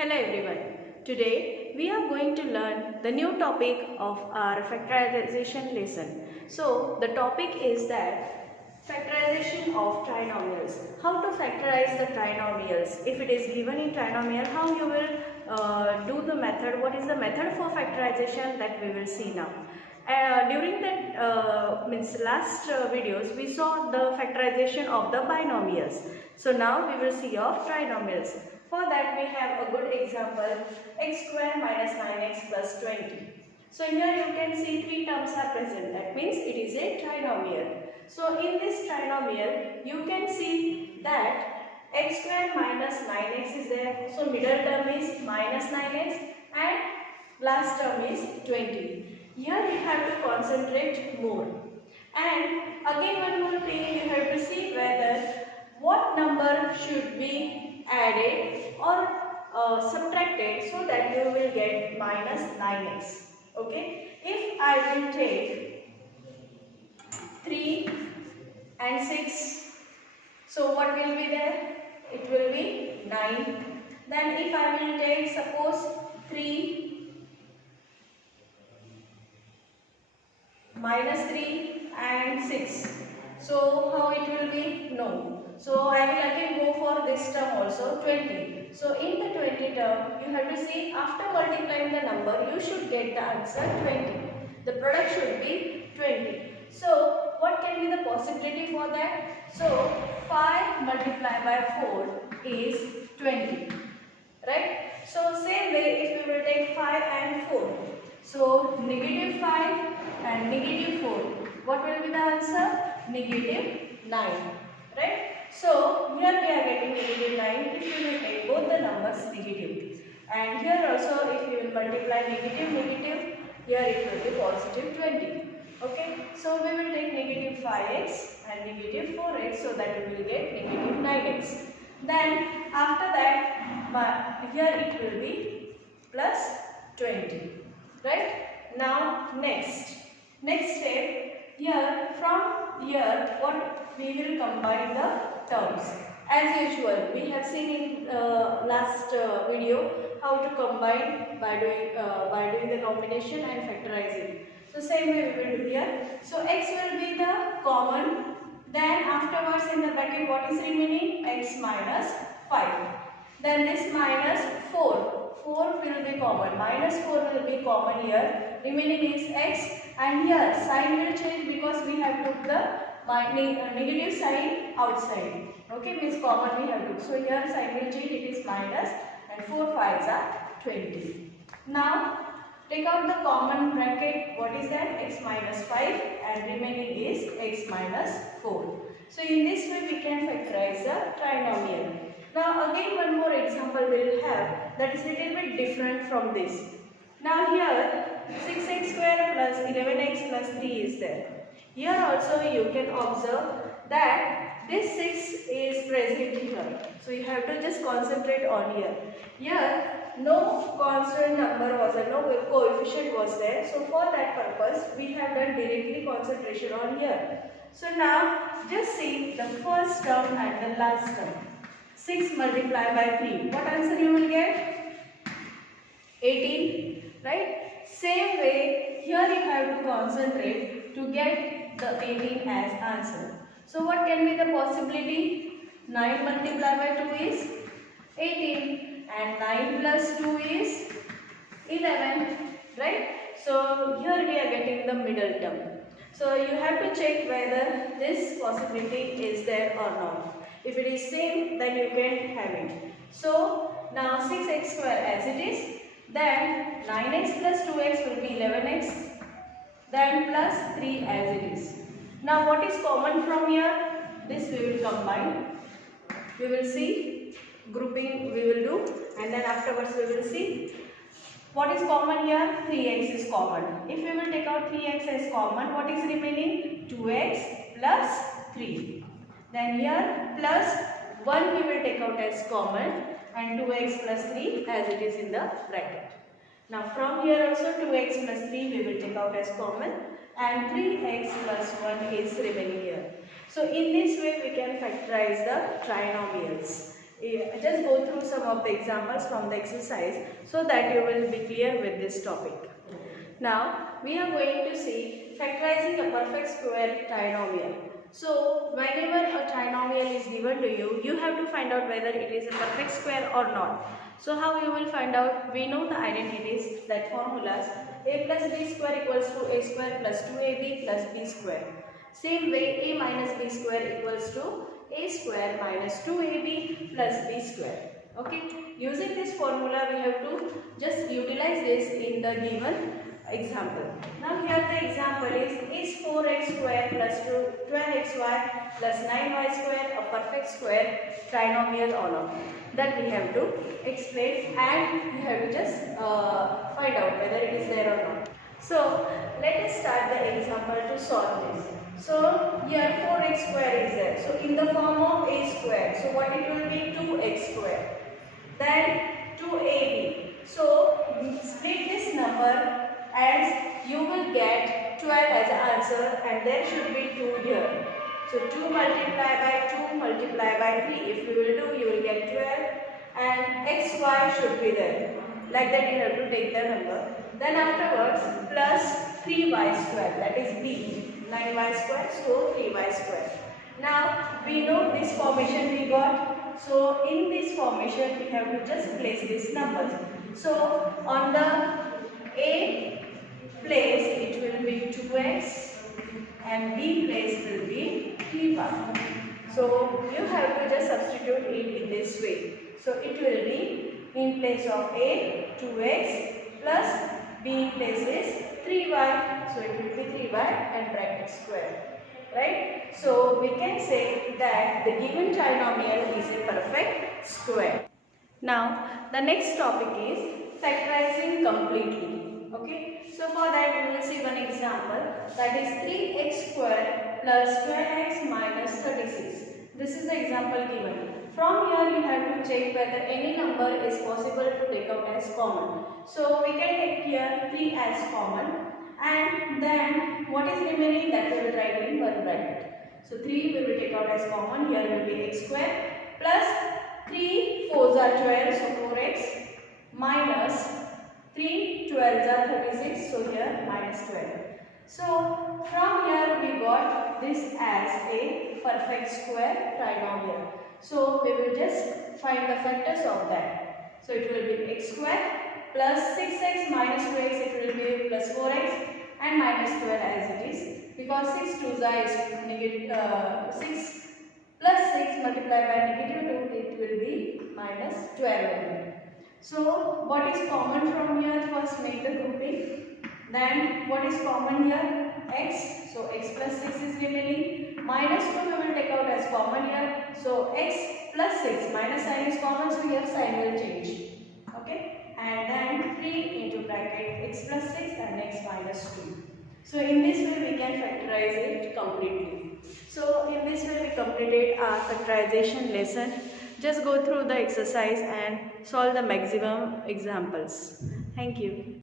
Hello everyone. Today we are going to learn the new topic of our factorization lesson. So the topic is that factorization of trinomials. How to factorize the trinomials? If it is given in trinomial, how you will do the method? What is the method for factorization that we will see now? During that last videos we saw the factorization of the binomials. So now we will see of trinomials. For that we have a good example, x square minus 9x plus 20. So here you can see three terms are present. That means it is a trinomial. So in this trinomial you can see that x square minus 9x is there. So middle term is minus 9x and last term is 20. Here you have to concentrate more. And again one more thing, you have to see whether what number should be added or subtracted so that you will get minus 9x. Okay. If I will take 3 and 6, so what will be there? It will be 9. Then if I will take suppose 3 minus 3 and 6. So how it will be? No. So I will again go for this term also 20. So in the 20 term you have to see after multiplying the number you should get the answer 20. The product should be 20. So what can be the possibility for that? So 5 multiplied by 4 is 20. Right? So same way if we will take 5 and 4. So negative 5 and negative 4. What will be the answer? Negative 9. Right? So here we are getting negative 9 if you will take both the numbers negative. And here also if you will multiply negative, here it will be positive 20. Okay, so we will take negative 5x and negative 4x so that we will get negative 9x. Then after that here it will be plus 20. Right? Now next step, here from here what we will combine the terms. As usual we have seen in last video how to combine by doing the combination and factorizing. So same way we will do here. So x will be the common, then afterwards in the bracket what is remaining? X minus 5. Then this minus 4 will be common, minus 4 will be common here, remaining is x, and here sign will change because we have took the negative sign outside. Okay, means common we have took. So here sign will change, it is minus and 4 5s are 20. Now take out the common bracket, what is that? X minus 5 and remaining is x minus 4. So in this way we can factorize the trinomial. Now again one more example we will have that is little bit different from this. Now here 6x square plus 11x plus 3 is there. Here also you can observe that this 6 is present here. So you have to just concentrate on here. Here no constant number was there, no coefficient was there. So for that purpose we have done directly concentration on here. So now just see the first term and the last term. 6 multiplied by 3. What answer you will get? 18. Right? Same way here you have to concentrate to get the 18 as answer. So what can be the possibility? 9 multiplied by 2 is 18 and 9 plus 2 is 11. Right? So here we are getting the middle term. So you have to check whether this possibility is there or not. If it is same, then you can have it. So now 6x square as it is, then 9x plus 2x will be 11x, then plus 3 as it is. Now what is common from here? This we will combine. We will see grouping we will do, and then afterwards we will see what is common here. 3x is common. If we will take out 3x as common, what is remaining? 2x plus 3. Then here plus 1 we will take out as common and 2x plus 3 as it is in the bracket. Now from here also 2x plus 3 we will take out as common and 3x plus 1 is remaining here. So in this way we can factorize the trinomials. Just go through some of the examples from the exercise so that you will be clear with this topic. Now we are going to see factorizing a perfect square trinomial. So whenever a trinomial is given to you, you have to find out whether it is a perfect square or not. So how you will find out? We know the identities, that formulas. A plus b square equals to a square plus 2ab plus b square. Same way, a minus b square equals to a square minus 2ab plus b square. Okay, using this formula we have to just utilize this in the given example. Now here the example is 4x square plus 12xy plus 9y square a perfect square trinomial or not? That we have to explain, and we have to just find out whether it is there or not. So let us start the example to solve this. So here 4x square is there. So in the form of a square, so what it will be? 2x square. Then 2ab. So split this number as you will get 12 as an answer, and there should be 2 here. So 2 multiplied by 2 multiplied by 3. If you will do, you will get 12, and xy should be there. Like that you have to take the number. Then afterwards plus 3y square, that is b. 9y square, so 3y square. Now we know this formation we got. So in this formation we have to just place these numbers. So on the A place it will be 2x and B place will be 3y. So you have to just substitute it in this way. So it will be in place of A 2x plus B in place is 3y. So it will be 3y and bracket square. Right? So we can say that the given trinomial is a perfect square. Now the next topic is factorizing completely. Okay, so for that we will see one example, that is 3x square plus 12x minus 36. This is the example given. From here you have to check whether any number is possible to take out as common. So we can take here 3 as common, and then what is remaining, that we will write in one bracket. So 3 we will take out as common. Here will be x square plus 3 4s are 12, so 4x minus 3 12s are 36, so here minus 12. So from here we got this as a perfect square trinomial. So we will just find the factors of that. So it will be x square plus 6x minus 2x, it will be plus 4x and minus 12 as it is, because 6 2s is negative 6 plus 6 multiplied by negative 2, it will be minus 12 only. So what is common from here? First make the grouping. Then what is common here? X. So x plus 6 is remaining. Minus 2 we will take out as common here. So x plus 6, minus sign is common, so here sign will change. Okay. And then 3 into bracket x plus 6 and x minus 2. So in this way we can factorize it completely. So in this way we completed our factorization lesson. Just go through the exercise and solve the maximum examples. Thank you.